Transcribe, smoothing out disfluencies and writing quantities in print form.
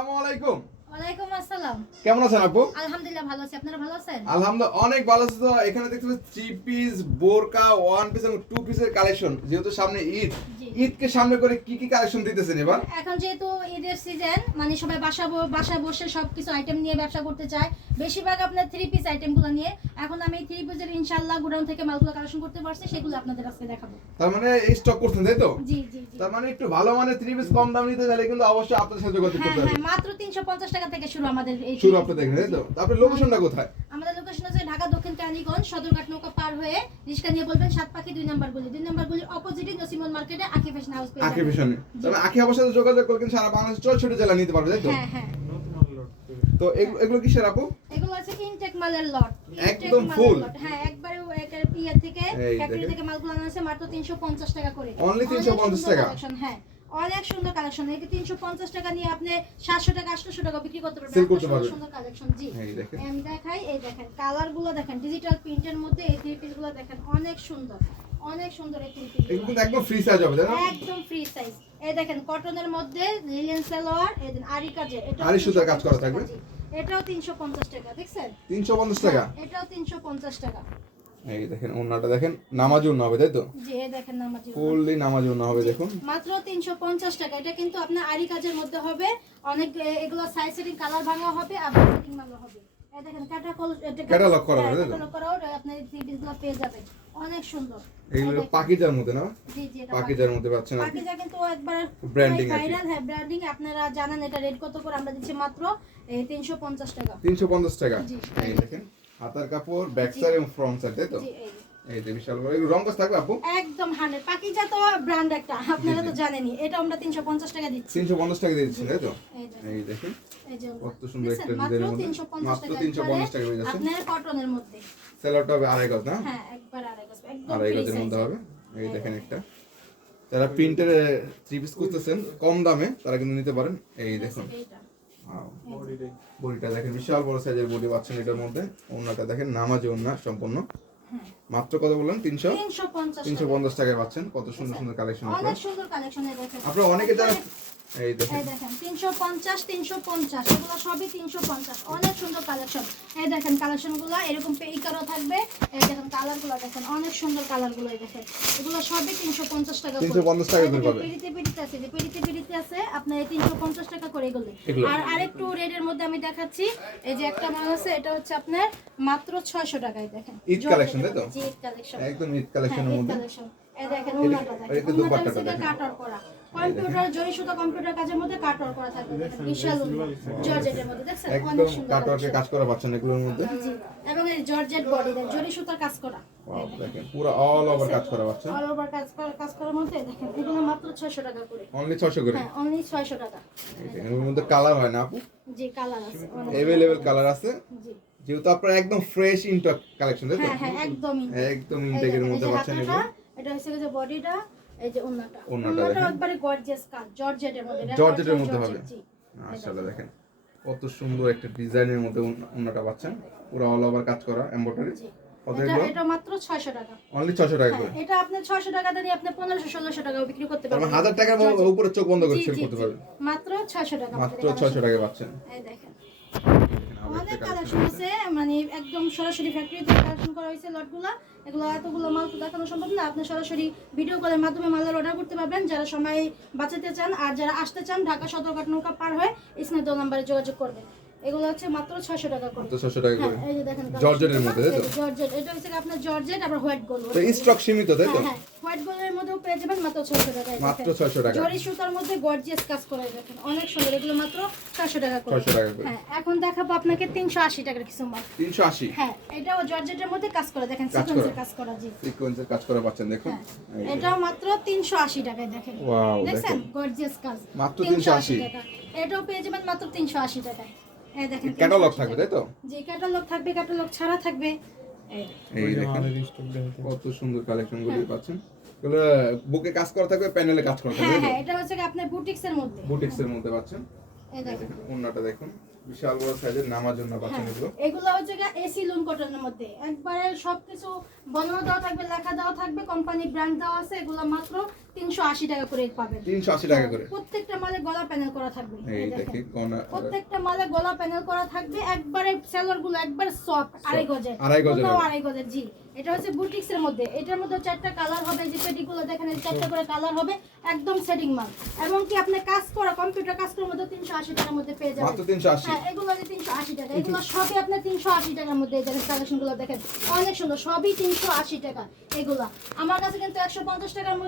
আসসালামু আলাইকুম। ওয়ালাইকুম আসসালাম। কেমন আছেন আপু? আলহামদুলিল্লাহ ভালো আছি। আপনারা ভালো আছেন? আলহামদুলিল্লাহ অনেক ভালো আছি। তো এখানে দেখতেছি 3 পিস, বোরকা, 1 পিস এবং 2 পিসের কালেকশন। যেহেতু সামনে ঈদ, জি। ঈদকে সামনে করে কি কি কালেকশন দিতেছেন এবার? এখন যেহেতু ঈদের সিজন, মানে সবাই বাসায় বসে সবকিছু আইটেম নিয়ে ব্যবসা করতে চায়। বেশিরভাগ আপনার 3 পিস আইটেমগুলো নিয়ে। এখন আমি 3 পিসের ইনশাআল্লাহ গোডাউন থেকে মালগুলো কালেকশন করতে পারছি, সেগুলো আপনাদের আজকে দেখাবো। তার মানে স্টক করছেন তাই তো? জি জি জি। তার মানে একটু ভালো মানের 3 পিস কম দাম নিতে চাইলে কিন্তু অবশ্যই আপনাদের সাথে যোগাযোগ হ্যাঁ করতে হবে। হ্যাঁ, মাত্র 350 টাকা থেকে শুরু আমাদের এই শুরু আপনাদের এখানে তাই তো? তারপরে লোকেশনটা কোথায়? আমাদের লোকেশন আছে ঢাকা দক্ষিণ কালীগঞ্জ, সদরঘাট নৌকা পার হয়ে রিক্সা নিয়ে বলবেন সাতপাখি 2 নাম্বার গলি। 2 নাম্বার গলির অপোজিটে নসিমন মার্কেটে আকি ফ্যাশন হাউস পেয়ে আখি যাবেন। ফ্যাশনে। তবে আখি হাউসের সাথে যোগাযোগ করে কিন্তু সারা বাংলাদেশের 64 জেলা নিতে পারবে তাই তো? হ্যাঁ হ্যাঁ। তো এগুলো কিসের আপু? এগুলো আছে ইনটেক মালের লট, একদম ফুল। হ্যাঁ একবারে একটা ইয়া থেকে এই ফ্যাক্টরি দেখেন। থেকে মালগুলো আনা আছে মাত্র 350 টাকা করে। Only 350 টাকা? হ্যাঁ অনেক সুন্দর কালেকশন। এই 350 টাকা নিয়ে আপনি 700 টাকা 800 টাকা বিক্রি করতে পারবেন। সেল করতে এত পারবেন। সুন্দর কালেকশন। জি এই দেখেন। আমি দেখাই, এই দেখেন কালার গুলো দেখেন, ডিজিটাল প্রিন্টের মধ্যে এই থ্রি পিস গুলো দেখেন, অনেক সুন্দর অনেক সুন্দর এই থ্রি পিস। এগুলো কিন্তু একদম ফ্রি সাইজ হবে তাই না? একদম ফ্রি সাইজ। এই দেখেন কটনের মধ্যে লিনেন সালোয়ার, এই দেন আরি কাজে, এটা আরি সুতার কাজ করা থাকবে। এটাও 350 টাকা, দেখছেন? 350 টাকা। এটাও 350 টাকা। এই দেখেন ওন্নাটা দেখেন, নামাজি ওন্না হবে তাই তো? জি এই দেখেন নামাজি ওন্না। ফুললি নামাজি ওন্না হবে দেখুন। মাত্র 350 টাকা। এটা কিন্তু আপনার আরি কাজের মধ্যে হবে। অনেক এগুলো সাইজ সেটিং কালার ভাঙা হবে, আবার সেটিং ভালো হবে। এই দেখেন ক্যাটালগ করা হবে তাই তো? ক্যাটালগ করাও আপনি থ্রি পিসগুলো পেয়ে যাবেন। অনেক সুন্দর। এইগুলো পাকিজার মধ্যে না? জি জি এটা পাকিজার মধ্যে পাচ্ছেন আপনি। পাকিজা কিন্তু একবার ব্র্যান্ডিং আছে। ভাইরাল, হ্যাঁ ব্র্যান্ডিং। আপনারা জানেন এটা রেট কত করে? আমরা দিচ্ছি মাত্র 350 টাকা। 350 টাকা। জি। এই দেখেন হাতার কাপড়, ব্যাক সাইড এবং ফ্রন্ট সাইড তাই তো? জি এই এই যে বিশাল বড়। এগুলো রং কস থাকবে আপু? একদম 100 পাকিজা তো ব্র্যান্ড একটা, আপনারা তো জানেনই। এটা আমরা 350 টাকা দিচ্ছি। 350 টাকা দিয়ে দিচ্ছেন তাই তো? এই দেখেন, এই দেখেন এই যে কত সুন্দর একটা দেখছেন? ডিজাইনের মাত্র মধ্যে। 350 মাত্র টাকা 350 টাকা হয়ে যাচ্ছে। আপনার কটনের মধ্যে। সেলারটা হবে আড়াই গজ না? হ্যাঁ একবার আড়াই গজ, একদম আড়াই ফ্রি গজের মধ্যে সাইজ। হবে। এই দেখেন একটা। যারা প্রিন্টের 3 পিস করতেছেন কম দামে তারা কিন্তু নিতে পারেন। এই দেখুন বডিটা দেখেন, বিশাল বড় সাইজের বডি পাচ্ছেন এটার মধ্যে। ওন্নাটা দেখেন নামাজি ওন্না সম্পূর্ণ। মাত্র কত বললেন? 350 টাকায় পাচ্ছেন। কত সুন্দর সুন্দর কালেকশন অনেক আপনারা। সুন্দর কালেকশন। এই দেখেন আপনারা অনেকে যারা এই দেখেন এই দেখেন 350 এগুলো সবই 350। অনেক সুন্দর কালেকশন। এই দেখেন কালেকশনগুলো এরকম পেইকারও থাকবে। এই দেখেন কালারগুলো দেখেন, অনেক সুন্দর কালারগুলো। এই দেখেন এগুলো সবই 350 টাকা করে। 350 টাকা করে পাবেন। পেড়িতে আছে, যে পেড়িতে আছে আপনার 350 টাকা করে এগুলো। এগুলো। আর আরেকটু রেডের মধ্যে আমি দেখাচ্ছি। এই যে একটা মাল আছে, এটা হচ্ছে আপনার মাত্র 600 টাকায়। দেখেন ঈদ কালেকশন তাই তো? জি ঈদ কালেকশন, একদম ঈদ কালেকশনের মধ্যে। এই দেখেন ওনাটা দেখেন, এটা দুপাট্টাটা দেখেন। কাটর করা কম্পিউটার জরি সুতা, কম্পিউটার কাজের মধ্যে কাটর করা থাকবে। দেখেন বিশাল জর্জেটের মধ্যে, দেখছেন একদম অনেক সুন্দর কাটওয়ার্কে কাজ করা পাচ্ছেন এগুলোর মধ্যে। জি। এবং এই জর্জেট বডি দেন, জরি সুতার কাজ করা। ওয়াও দেখেন পুরো অল ওভার কাজ করা পাচ্ছেন। অল ওভার কাজ করার মধ্যে দেখেন এগুলো মাত্র 600 টাকা করে। অনলি 600 করে। হ্যাঁ অনলি 600 টাকা। এই দেখেন এর মধ্যে কালার হয় না আপু? জি কালার আছে অনেক। अवेलेबल কালার আছে। জি যেহেতু আপনারা একদম ফ্রেশ ইনটেক কালেকশন তাই তো? হ্যাঁ হ্যাঁ একদমই একদম ইনটেকের মধ্যে পাচ্ছেন এগুলো। এটা হচ্ছে যে বডিটা, এই যে ওন্নাটা ওন্নাটা দেখেন। একবারে গর্জিয়াস কাজ, জর্জেটের মধ্যে। জর্জেটের মধ্যে হবে। জি। মাশাআল্লাহ দেখেন কত সুন্দর একটা ডিজাইনের মধ্যে ওন্নাটা পাচ্ছেন। পুরো অল ওভার কাজ করা এমব্রয়ডারি। জি। কত এটা এগুলো? এটা মাত্র 600 টাকা। অনলি 600 টাকা করে। এটা আপনি 600 টাকা দিয়ে আপনি 1500-1600 টাকাও বিক্রি করতে তারপর পারবেন। 1000 টাকার উপরে চোখ বন্ধ করে সেল করতে পারবেন। মাত্র 600 টাকা। মাত্র 600 টাকায় পাচ্ছেন। এই দেখেন অনেক কালেকশন আছে, মানে একদম সরাসরি ফ্যাক্টরি থেকে কালেকশন করা হয়েছে লটগুলো। এগুলো এতগুলো মাল তো দেখানো সম্ভব না। আপনি সরাসরি ভিডিও কলের মাধ্যমে মালের অর্ডার করতে পারবেন যারা সময় বাঁচাতে চান। আর যারা আসতে চান ঢাকা সদরঘাট নৌকা পার হয়ে স্ক্রিনে দেওয়া নাম্বারে যোগাযোগ করবেন। এগুলো হচ্ছে মাত্র 600 টাকা করে। মাত্র 600 টাকা করে। হ্যাঁ এই যে দেখেন জর্জেটের মধ্যে তাই তো? জর্জেট, এটা হচ্ছে আপনার জর্জেট আবার হোয়াইট গোল্ড। তো স্টক সীমিত তাই তো? হ্যাঁ হোয়াইট গোল্ডের মধ্যেও পেয়ে যাবেন মাত্র 600 টাকায়। মাত্র 600 টাকা। জরি সুতার মধ্যে গর্জিয়াস কাজ করা, দেখেন অনেক সুন্দর। এগুলো মাত্র 600 টাকা করে। 600 টাকা করে। হ্যাঁ এখন দেখাবো আপনাকে 380 টাকার কিছু মাল। 380 হ্যাঁ এটাও জর্জেটের মধ্যে কাজ করা, দেখেন কাজ করা। সিকোয়েন্সের কাজ করা। জি সিকোয়েন্সের কাজ করা পাচ্ছেন দেখুন। হ্যাঁ এটাও মাত্র 380 টাকায়। দেখেন ওয়াও দেখছেন দেখেন গর্জিয়াস কাজ মাত্র 380 টাকা। এটাও পেয়ে যাবেন মাত্র 380 টাকায়। এই দেখেন ক্যাটালগ থাকবে তাই তো? জি ক্যাটালগ থাকবে, ক্যাটালগ ছাড়া থাকবে। এই দেখেন কত সুন্দর কালেকশন গুলো পাচ্ছেন। এগুলো বুকে কাজ করা থাকবে, প্যানেলে কাজ করা থাকবে হ্যাঁ তাই তো? হ্যাঁ এটা হচ্ছে কি আপনার বুটিক্সের মধ্যে। বুটিক্সের মধ্যে পাচ্ছেন। এই দেখেন ওন্নাটা দেখুন বিশাল বড় সাইজের নামার জন্য পাচ্ছেন এগুলো। এগুলো হচ্ছে এসি লুন কটনের মধ্যে একবারে সবকিছু বর্ণনা দেওয়া থাকবে, লেখা দেওয়া থাকবে, কোম্পানি ব্র্যান্ড দেওয়া আছে। এগুলো মাত্র 380 টাকা করে পাবেন। 380 টাকা করে। প্রত্যেকটা মালে গলা প্যানেল করা থাকবে। এই দেখি কোন প্রত্যেকটা মালে গলা প্যানেল করা থাকবে। একবারে সেলর গুলো একবারে সফট, আড়াই গজের। আড়াই গজের, জি। এটা হচ্ছে বুটিক্স এর মধ্যে। এটার মধ্যে 4টা কালার হবে, যে পেটিগুলো দেখেন এই 4টা করে কালার হবে, একদম সেটিং মাল। এবং কি আপনি কাজ করা কম্পিউটার কাজ করার মধ্যে 380 টাকার মধ্যে পেয়ে যাবেন। মাত্র 380। হ্যাঁ, এগুলো যে 380 টাকা। এগুলো সবই আপনি 380 টাকার মধ্যে এই যে কালেকশনগুলো দেখেন অনেক সুন্দর, সবই 380 টাকা। এগুলো আমার কাছে কিন্তু 150 টাকার মধ্যে